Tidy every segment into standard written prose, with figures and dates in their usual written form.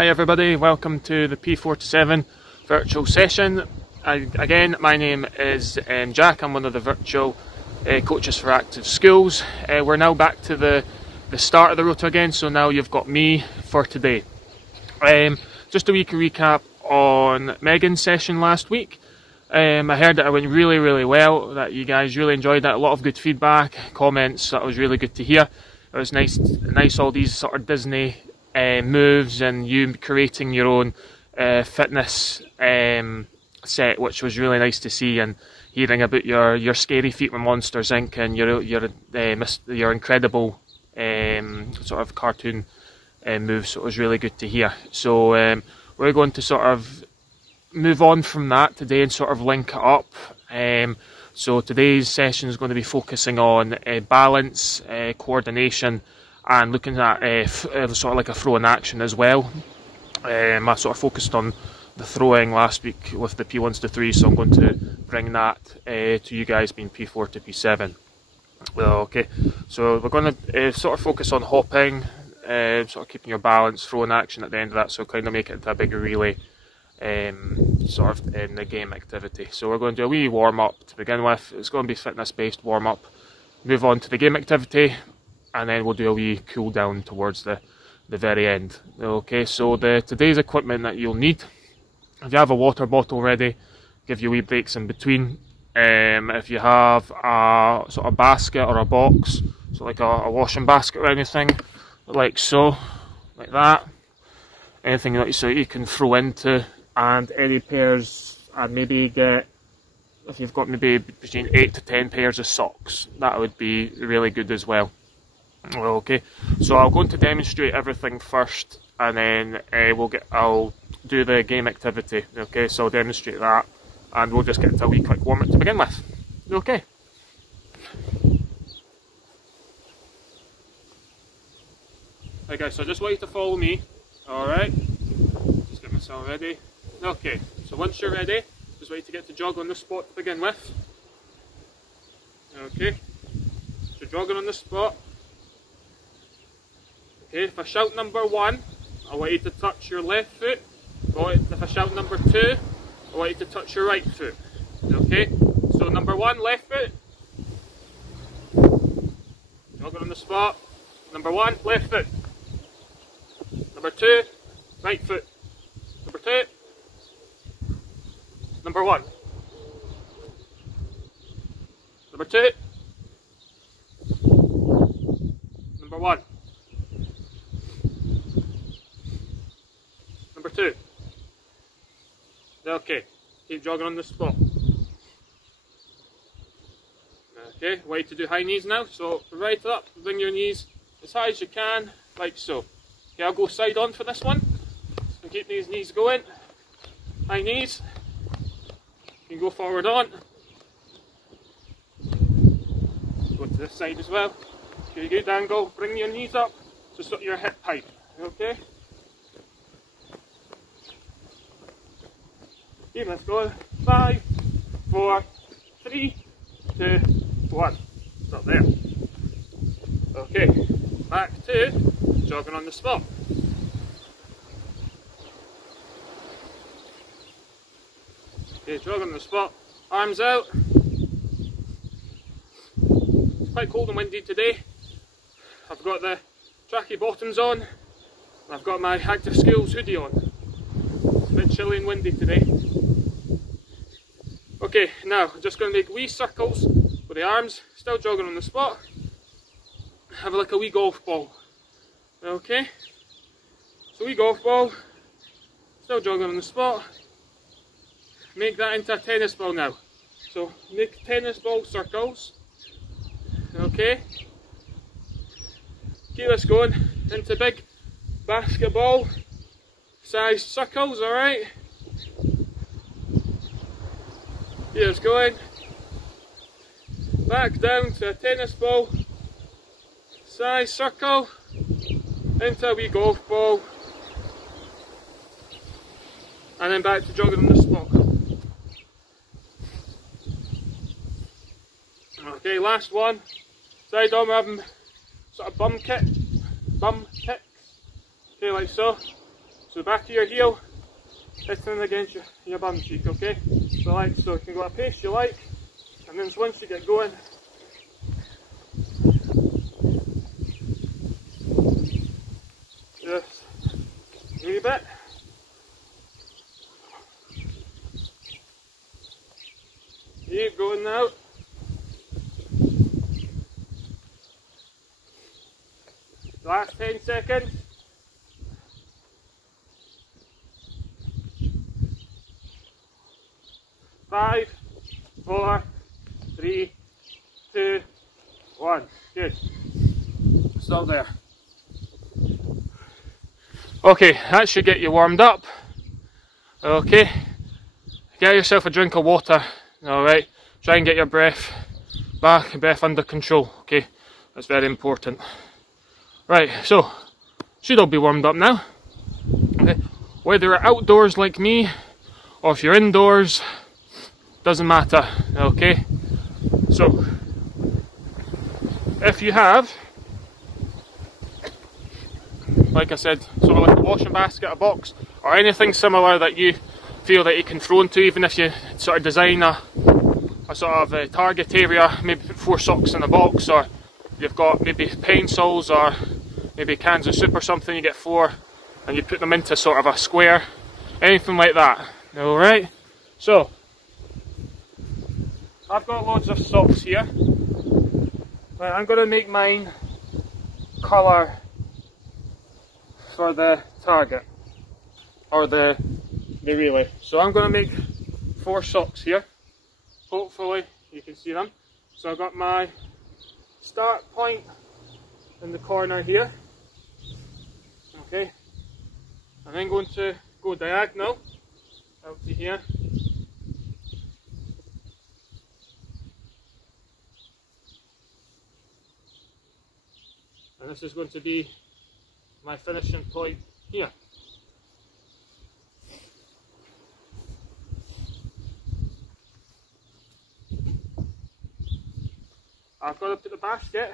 Hi everybody, welcome to the P4-P7 virtual session. Again, my name is Jack. I'm one of the virtual coaches for active schools. We're now back to the start of the rota again, so now you've got me for today. Just a wee recap on Megan's session last week. I heard that it went really well, that you guys really enjoyed that, a lot of good feedback, comments. That was really good to hear. It was nice all these sort of Disney moves and you creating your own fitness set, which was really nice to see, and hearing about your scary feat with Monsters Inc. and your incredible sort of cartoon moves. So it was really good to hear. So we're going to sort of move on from that today and sort of link it up. So today's session is going to be focusing on balance, coordination, and looking at sort of like a throw in action as well. I sort of focused on the throwing last week with the P1s to 3s, so I'm going to bring that to you guys, being P4 to P7. Okay, so we're going to sort of focus on hopping, sort of keeping your balance, throwing action at the end of that, so kind of make it into a bigger relay sort of in the game activity. So we're going to do a wee warm up to begin with. It's going to be fitness based warm up, move on to the game activity, and then we'll do a wee cool down towards the very end. Okay, so today's equipment that you'll need: if you have a water bottle ready, give you wee breaks in between. If you have a sort of basket or a box, so like a washing basket or anything, like so, like that, anything that you can throw into, and any pairs, and maybe get, if you've got maybe between 8 to 10 pairs of socks, that would be really good as well. Okay, so I'm going to demonstrate everything first, and then I'll do the game activity. Okay, so I'll demonstrate that, and we'll just get into a wee quick warm up to begin with. Okay. Right guys, so I just want you to follow me. Alright, just get myself ready. Okay, so once you're ready, just want you to get to jog on the spot to begin with. Okay, so jogging on the spot. Okay, if I shout number 1, I want you to touch your left foot. If I shout number 2, I want you to touch your right foot. Okay, so number 1, left foot. Jogging on the spot. Number 1, left foot. Number 2, right foot. Number 2. Number 1. Number 2. Number 1. Number 2. Okay, keep jogging on the spot. Okay, way to do high knees now. So right up, bring your knees as high as you can, like so. Okay, I'll go side on for this one. So keep these knees going. High knees. You can go forward on. Go to this side as well. Okay, good angle. Bring your knees up to sort of your hip height. Okay. Okay, let's go. 5, 4, 3, 2, 1. Stop there. Okay, back to jogging on the spot. Okay, jogging on the spot. Arms out. It's quite cold and windy today. I've got the tracky bottoms on, and I've got my active skills hoodie on. It's a bit chilly and windy today. Okay, now I'm just going to make wee circles with the arms, still jogging on the spot. Have like a wee golf ball. Okay, so wee golf ball, still jogging on the spot. Make that into a tennis ball now. So make tennis ball circles. Okay, keep this going into big basketball sized circles, alright? Here's going back down to a tennis ball size circle, into a wee golf ball, and then back to jogging on the spot. Okay, last one. Side on, we're having sort of bum kicks. Okay, like so. So back of your heel, hitting against your bum cheek, okay? So like so, you can go at a pace you like, and then once you get going, just a wee bit. Keep going now. Last 10 seconds. 5, 4, 3, 2, 1. Good. Stop there. Okay, that should get you warmed up. Okay, get yourself a drink of water. Alright, try and get your breath back, breath under control. Okay, that's very important. Right, so should all be warmed up now. Okay, whether you're outdoors like me or if you're indoors, doesn't matter. Okay, so if you have, like I said, sort of like a washing basket, a box, or anything similar that you feel that you can throw into, even if you sort of design a sort of a target area, maybe put 4 socks in a box, or you've got maybe pencils or maybe cans of soup or something, you get 4 and you put them into sort of a square, anything like that. Alright, so I've got loads of socks here. Right, I'm going to make mine colour for the target, or the relay. So I'm going to make 4 socks here. Hopefully you can see them. So I've got my start point in the corner here. Okay, I'm then going to go diagonal out to here. And this is going to be my finishing point here. I've got to put the basket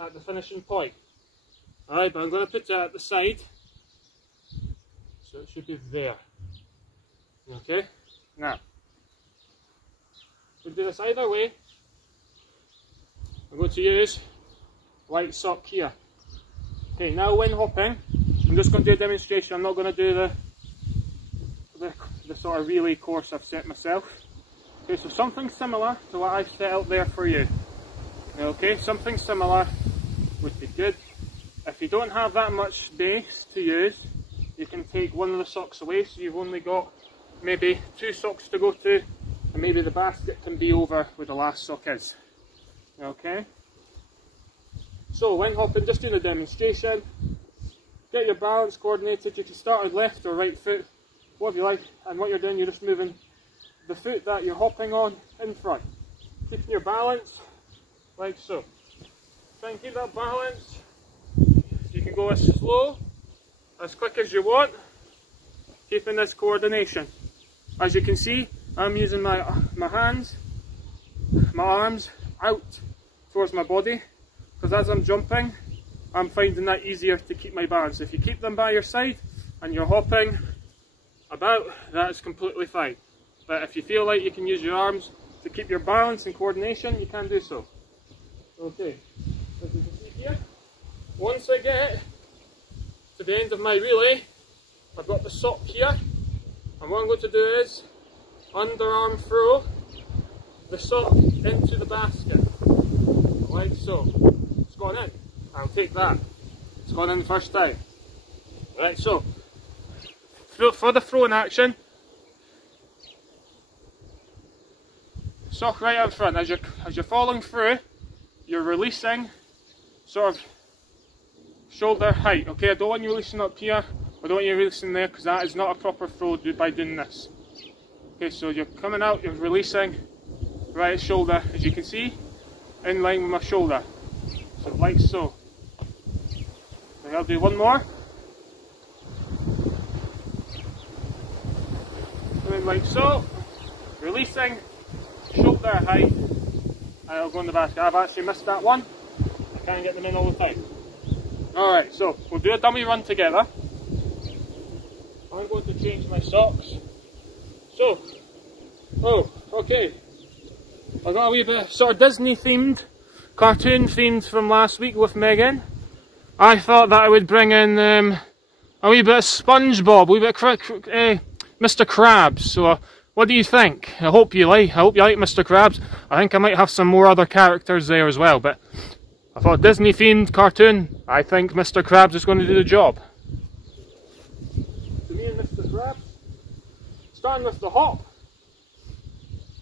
at the finishing point. Alright, but I'm going to put it at the side, so it should be there. Okay, now we'll do this either way. I'm going to use white sock here. Okay, now when hopping, I'm just going to do a demonstration. I'm not going to do the sort of relay course I've set myself. Okay, so something similar to what I've set out there for you. Okay, something similar would be good. If you don't have that much space to use, you can take one of the socks away, so you've only got maybe 2 socks to go to, and maybe the basket can be over where the last sock is. Okay? So when hopping, just do the demonstration. Get your balance coordinated. You can start with left or right foot, whatever you like, and what you're doing, you're just moving the foot that you're hopping on in front. Keeping your balance like so. Try and keep that balance. You can go as slow, as quick as you want, keeping this coordination. As you can see, I'm using my hands, my arms out towards my body, because as I'm jumping, I'm finding that easier to keep my balance. If you keep them by your side and you're hopping about, that's completely fine. But if you feel like you can use your arms to keep your balance and coordination, you can do so. Okay, as you can see here, once I get to the end of my relay, I've got the sock here, and what I'm going to do is underarm throw the sock into the basket, like so. It's gone in. I'll take that. It's gone in the first time. Right, so for the throwing action, sock right out front. As you're falling through, you're releasing sort of shoulder height. Okay, I don't want you releasing up here, I don't want you releasing there, because that is not a proper throw by doing this. Okay, so you're coming out, you're releasing right at shoulder, as you can see, in line with my shoulder. So like so. Okay, I'll do one more. Going like so, releasing, shoulder height, and I'll go in the basket. I've actually missed that one. I can't get them in all the time. Alright, so we'll do a dummy run together. I'm going to change my socks. So, oh, okay. I got a wee bit sort of Disney themed, cartoon themed from last week with Megan. I thought that I would bring in a wee bit of SpongeBob, a wee bit of Mr. Krabs. So, what do you think? I hope you like Mr. Krabs. I think I might have some more other characters there as well, but I thought Disney themed cartoon. I think Mr. Krabs is going to do the job. So me and Mr. Krabs, starting with the hop.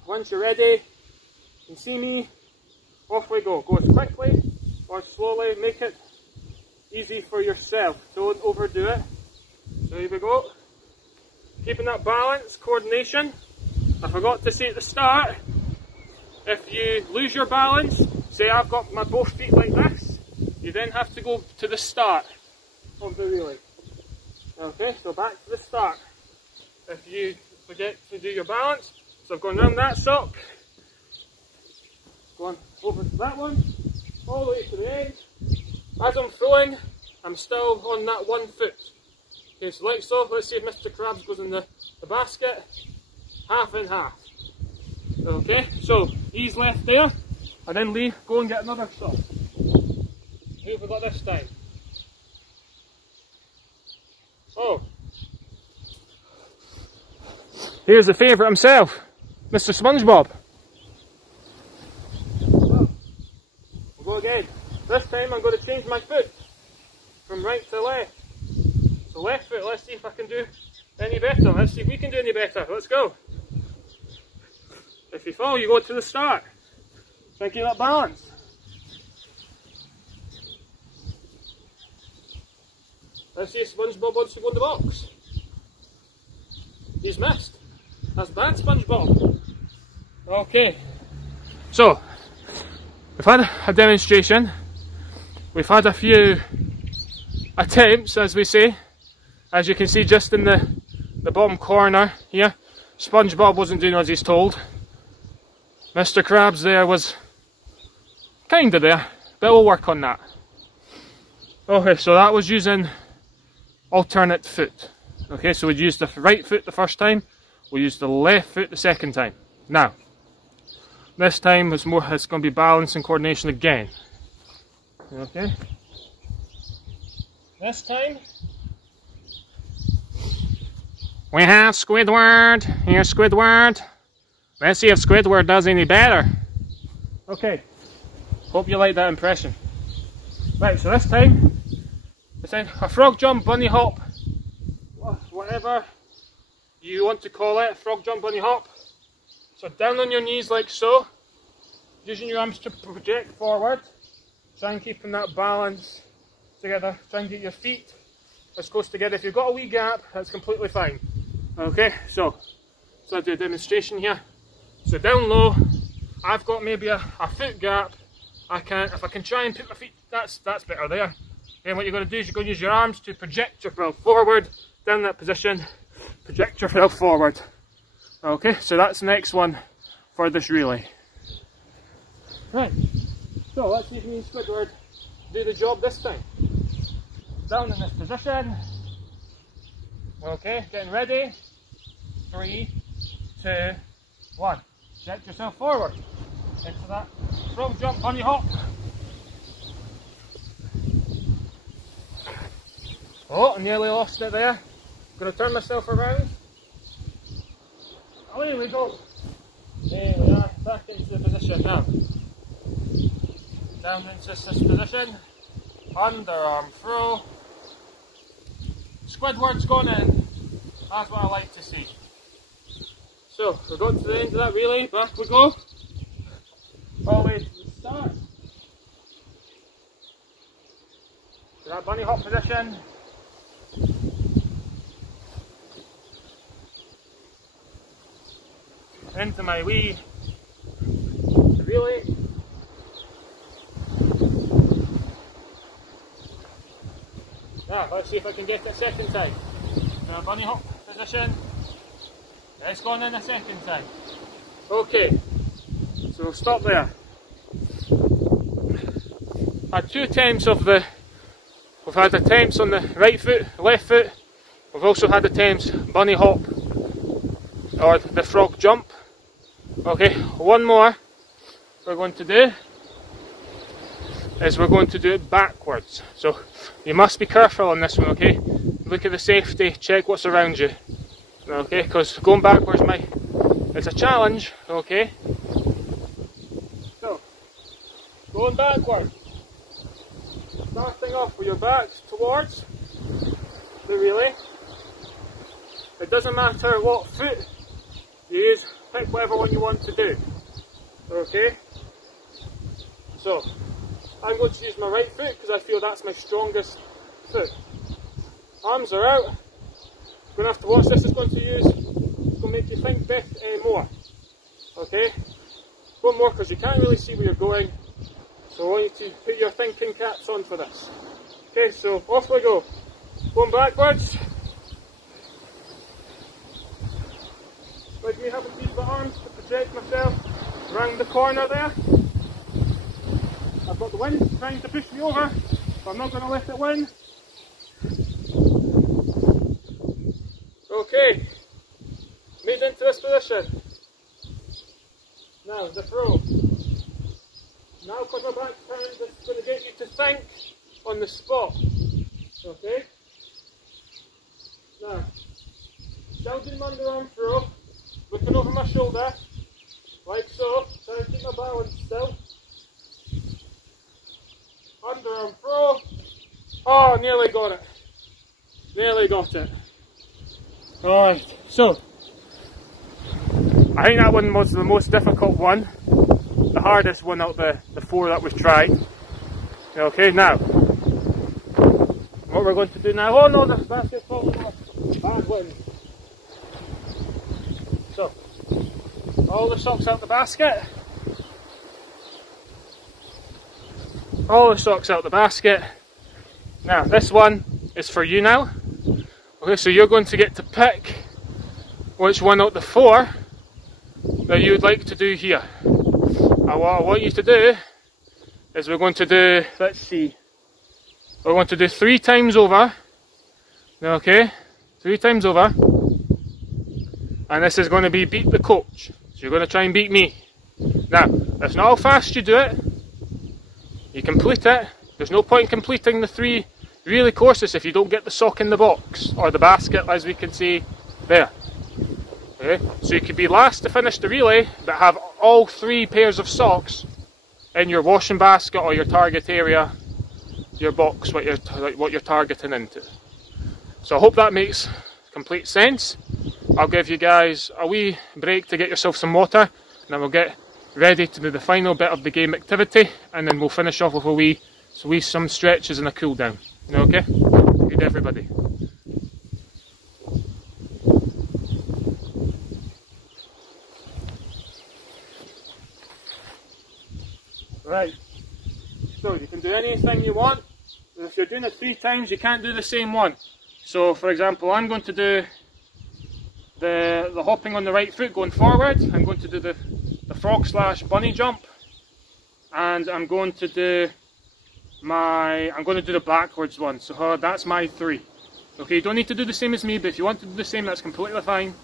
Once you're ready, you can see me. Off we go. Go as quickly or slowly. Make it easy for yourself. Don't overdo it. So here we go. Keeping that balance, coordination. I forgot to say at the start, if you lose your balance, say I've got my both feet like this, you then have to go to the start of the relay. Okay, so back to the start. If you forget to do your balance, so I've gone around that sock, going over to that one, all the way to the end. As I'm throwing, I'm still on that 1 foot. Okay, so lights off. Let's see if Mr. Krabs goes in the basket. Half and half. Okay, so he's left there, and then Lee, go and get another sock. Who have we got this time? Oh, here's the favourite himself, Mr. SpongeBob. Well, we'll go again. This time I'm going to change my foot from right to left. So left foot, let's see if I can do any better. Let's see if we can do any better. Let's go. If you fall, you go to the start. Try and keep that balance. Let's see if SpongeBob wants to go in the box. He's missed. That's bad, SpongeBob. Okay. So, we've had a demonstration. We've had a few attempts, as we say. As you can see just in the bottom corner here, SpongeBob wasn't doing as he's told. Mr. Krabs there was kinda there, but we'll work on that. Okay, so that was using alternate foot. Okay, so we used the right foot the first time, we used the left foot the second time. Now, this time it's going to be balance and coordination again. Okay. This time, we have Squidward. Here's Squidward. Let's see if Squidward does any better. Okay. Hope you like that impression. Right, so this time, it's a frog jump, bunny hop, whatever you want to call it, frog jump, bunny hop. So down on your knees like so, using your arms to project forward. Try and keep that balance together. Try and get your feet as close together. If you've got a wee gap, that's completely fine. Okay, so I'll do a demonstration here. So down low, I've got maybe a foot gap. If I can try and put my feet, that's better there. Then what you're going to do is you're going to use your arms to project yourself forward, down that position, project yourself forward. Okay, so that's the next one for this relay. Right, so let's see if me and Squidward do the job this time. Down in this position. Okay, getting ready. 3, 2, 1. Project yourself forward into that frog jump, bunny hop. Oh, I nearly lost it there. Going to turn myself around. Away we go. There we are, back into the position now. Down into this position. Underarm throw. Squidward's gone in. That's what I like to see. So, we've got to the end of that relay. Back we go. All the way to the start. To that bunny hop position. Into my wee relay. Now, let's see if I can get it a second time. Now, bunny hop position. It's gone in a second time. Okay, so we'll stop there. Had 2 attempts of we've had attempts on the right foot, left foot, We've also had attempts bunny hop or the frog jump. Okay, one more we're going to do is we're going to do it backwards. So you must be careful on this one, okay? Look at the safety, check what's around you. Okay, because going backwards it's a challenge, okay? So, going backwards. Starting off with your back towards the relay. It doesn't matter what foot you use, pick whatever one you want to do. Okay? So, I'm going to use my right foot because I feel that's my strongest foot. Arms are out. Going to have to watch this. It's going to make you think more. Okay? One more because you can't really see where you're going. So I want you to put your thinking caps on for this. Okay, so off we go. Going backwards. Like me having to use my arms to project myself around the corner there. I've got the wind trying to push me over, but I'm not going to let it win. Okay, made into this position. Now the throw. Now because my back turned, it's going to get you to think on the spot. Okay? Now, still doing my underarm throw, looking over my shoulder, like so, trying to keep my balance still. Underarm throw. Oh, nearly got it. Nearly got it. Alright, so I think that one was the most difficult one, the hardest one out of the four that we've tried. Okay, now what we're going to do now, oh no, the basket's falling off, bad wind. So, all the socks out the basket, all the socks out the basket. Now this one is for you now. Okay, so you're going to get to pick which one out the four that you would like to do here. And what I want you to do is we're going to do, let's see, we're going to do 3 times over. Okay, 3 times over. And this is going to be beat the coach. So you're going to try and beat me. Now, that's not how fast you do it. You complete it. There's no point in completing the 3 relay courses if you don't get the sock in the box, or the basket as we can see there. Okay? So you could be last to finish the relay, but have all 3 pairs of socks in your washing basket or your target area, your box, what you're targeting into. So I hope that makes complete sense. I'll give you guys a wee break to get yourself some water, and then we'll get ready to do the final bit of the game activity, and then we'll finish off with some stretches and a cool down. Okay? Good everybody. Right, so you can do anything you want. If you're doing it 3 times, you can't do the same one. So for example, I'm going to do the hopping on the right foot going forward. I'm going to do the frog / bunny jump, and I'm going to do the backwards one. So that's my 3. Okay, you don't need to do the same as me, but if you want to do the same, that's completely fine.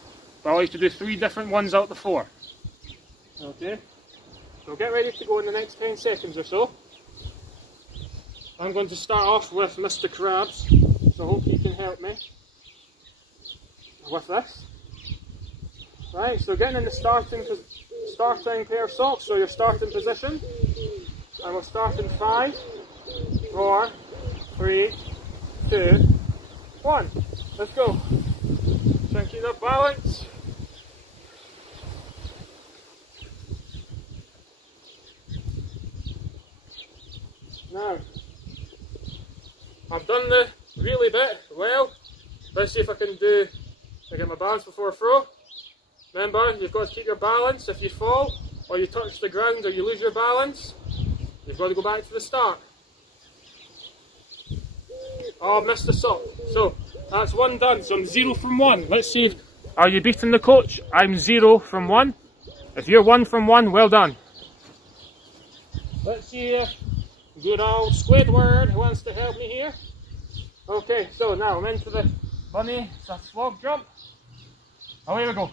But I like to do 3 different ones out of the 4. Okay, so get ready to go in the next 10 seconds or so. I'm going to start off with Mr. Krabs, so I hope he can help me with this. Right, so getting in the starting pair of socks, so your starting position, and we'll start in 5, 4, 3, 2, 1. Let's go. Try and keep that balance. Now, I've done the really bit well. Let's see if I can get my balance before I throw. Remember, you've got to keep your balance. If you fall, or you touch the ground, or you lose your balance, you've got to go back to the start. Oh, I missed the sock. So, that's 1 done. So I'm 0 from 1. Let's see, are you beating the coach? I'm 0 from 1. If you're 1 from 1, well done. Let's see if good old Squidward wants to help me here. Okay, so now I'm into the bunny, it's a slog jump. Away we go.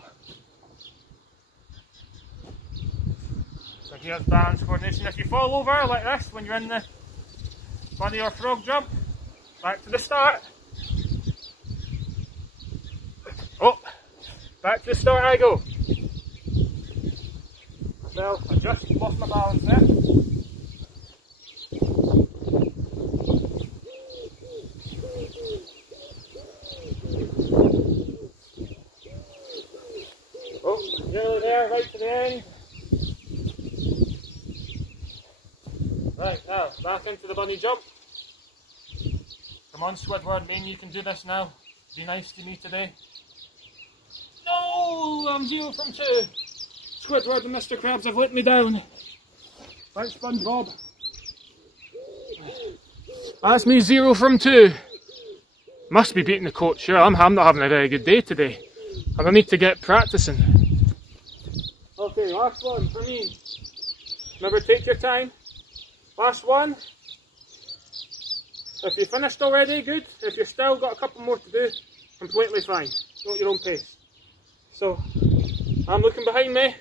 So here's balance coordination. If you fall over like this when you're in the bunny or frog jump, back to the start. Oh, back to the start I go. Well, I just lost my balance there. Oh, nearly there, right to the end. Right, now, back into the bunny jump. Come on, Squidward, man, you can do this now. Be nice to me today. No, I'm 0 from 2. Squidward and Mr. Krabs have let me down. Thanks, SpongeBob. That's me 0 from 2. Must be beating the coach. Sure, I'm not having a very good day today. I'm going to need to get practicing. Okay, last one for me. Remember, take your time. Last one. If you finished already, good. If you've still got a couple more to do, completely fine. Go at your own pace. So, I'm looking behind me.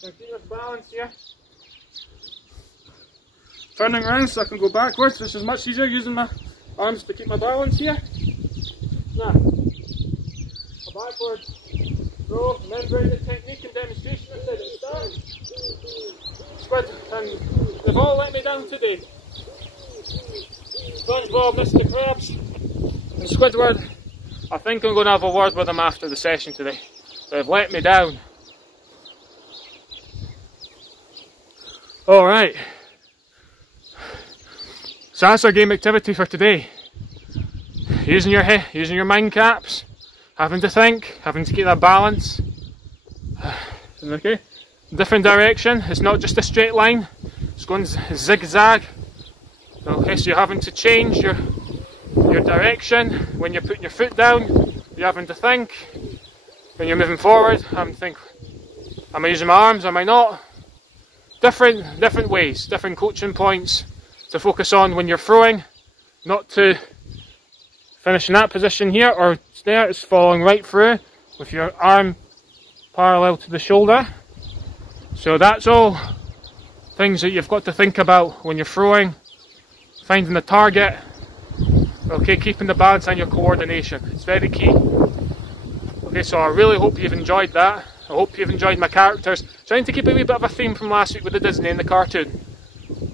Keep this balance here. Turning around so I can go backwards. This is much easier using my arms to keep my balance here. Now, a backward row, remembering the technique and demonstration I said at the start. Squid, and they've all let me down today. SpongeBob, Mr. Krabs, and Squidward. I think I'm going to have a word with them after the session today. They've let me down. Alright. So that's our game activity for today. Using your head, using your mind caps, having to think, having to keep that balance. Okay. Different direction. It's not just a straight line. It's going zigzag. Okay, so you're having to change your direction when you're putting your foot down. You're having to think when you're moving forward. Having to think, am I using my arms? Am I not? Different ways, different coaching points to focus on when you're throwing. Not to finish in that position here or there. It's following right through with your arm parallel to the shoulder. So that's all things that you've got to think about when you're throwing. Finding the target. Okay, keeping the balance and your coordination. It's very key. Okay, so I really hope you've enjoyed that. I hope you've enjoyed my characters. Trying to keep a wee bit of a theme from last week with the Disney and the cartoon.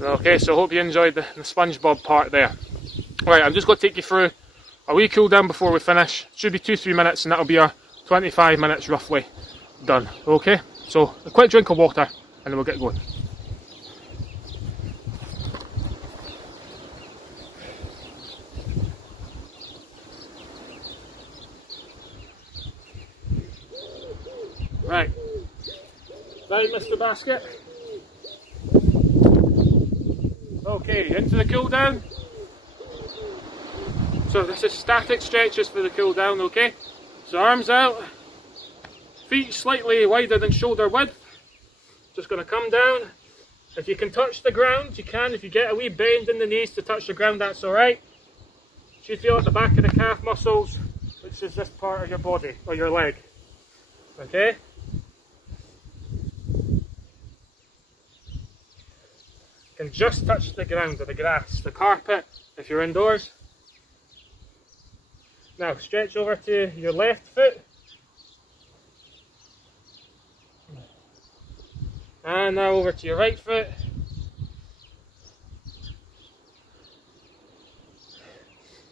Okay, so I hope you enjoyed the SpongeBob part there. Right, I'm just going to take you through a wee cool down before we finish. Should be 2-3 minutes and that'll be our 25 minutes roughly done. Okay, so a quick drink of water and then we'll get going. Right, Mr. Basket. Okay, into the cool down. So this is static stretches for the cool down, okay? So arms out, feet slightly wider than shoulder width. Just going to come down. If you can touch the ground, you can. If you get a wee bend in the knees to touch the ground, that's alright. You should feel at the back of the calf muscles, which is this part of your body, or your leg. Okay? You can just touch the ground or the grass, the carpet, if you're indoors. Now stretch over to your left foot. And now over to your right foot.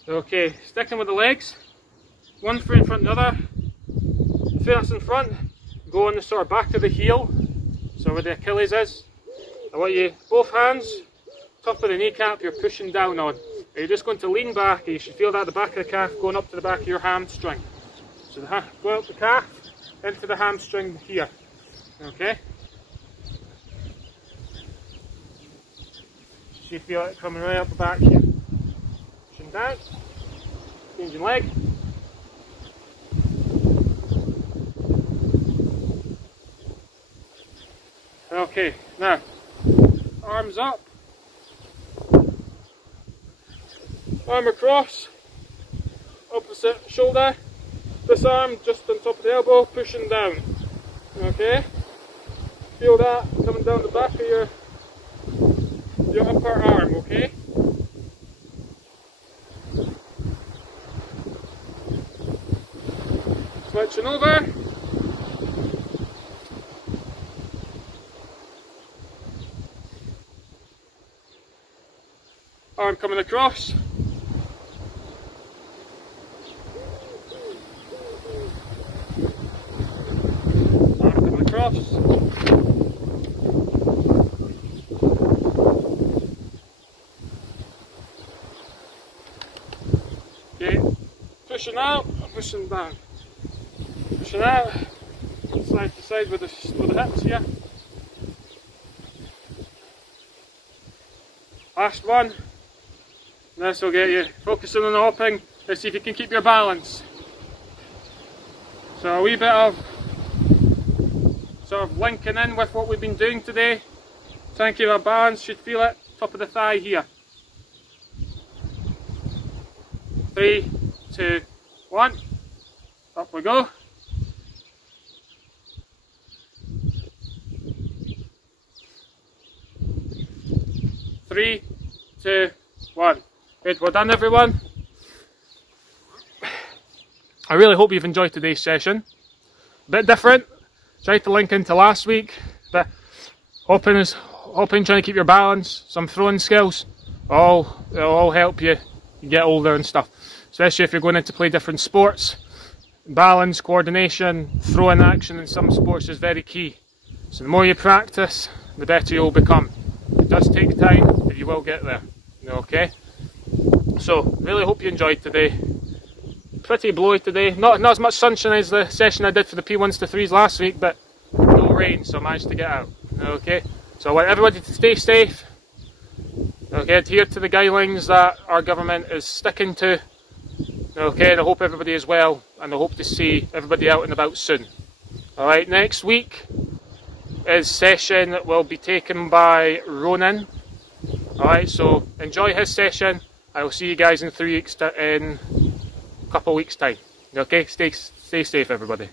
Okay, sticking with the legs. One foot in front of the other. The foot that's in front, go on the sort of back of the heel, so where the Achilles is. I want you, both hands, top of the kneecap, you're pushing down on. You're just going to lean back, and you should feel that at the back of the calf going up to the back of your hamstring. So go up the calf, into the hamstring here. Okay? You should feel it coming right up the back here. Pushing down, changing leg. Okay, now, arms up, arm across, opposite shoulder. This arm just on top of the elbow, pushing down. Okay? Feel that coming down the back of your upper arm, okay? Switching over. Arm coming across. Arm coming across. Okay, pushing out, pushing down. Pushing out, side to side with the hips here. Last one. This will get you focusing on the hopping. Let's see if you can keep your balance. So a wee bit of sort of linking in with what we've been doing today. Try and keep our balance, should feel it, top of the thigh here. 3, 2, 1, up we go. Three, 2, 1. Good, well done everyone. I really hope you've enjoyed today's session. A bit different, tried to link into last week, but hopping, trying to keep your balance, some throwing skills, it'll all help you get older and stuff. Especially if you're going into play different sports. Balance, coordination, throwing action in some sports is very key. So the more you practice, the better you'll become. It does take time, but you will get there. Okay? So, really hope you enjoyed today. Pretty blowy today. Not as much sunshine as the session I did for the P1s to 3s last week, but no rain, so I managed to get out. Okay? So I want everybody to stay safe. Okay, adhere to the guidelines that our government is sticking to. Okay, and I hope everybody is well, and I hope to see everybody out and about soon. Alright, next week his session will be taken by Ronan. Alright, so enjoy his session. I will see you guys in a couple of weeks time. Okay, stay safe everybody.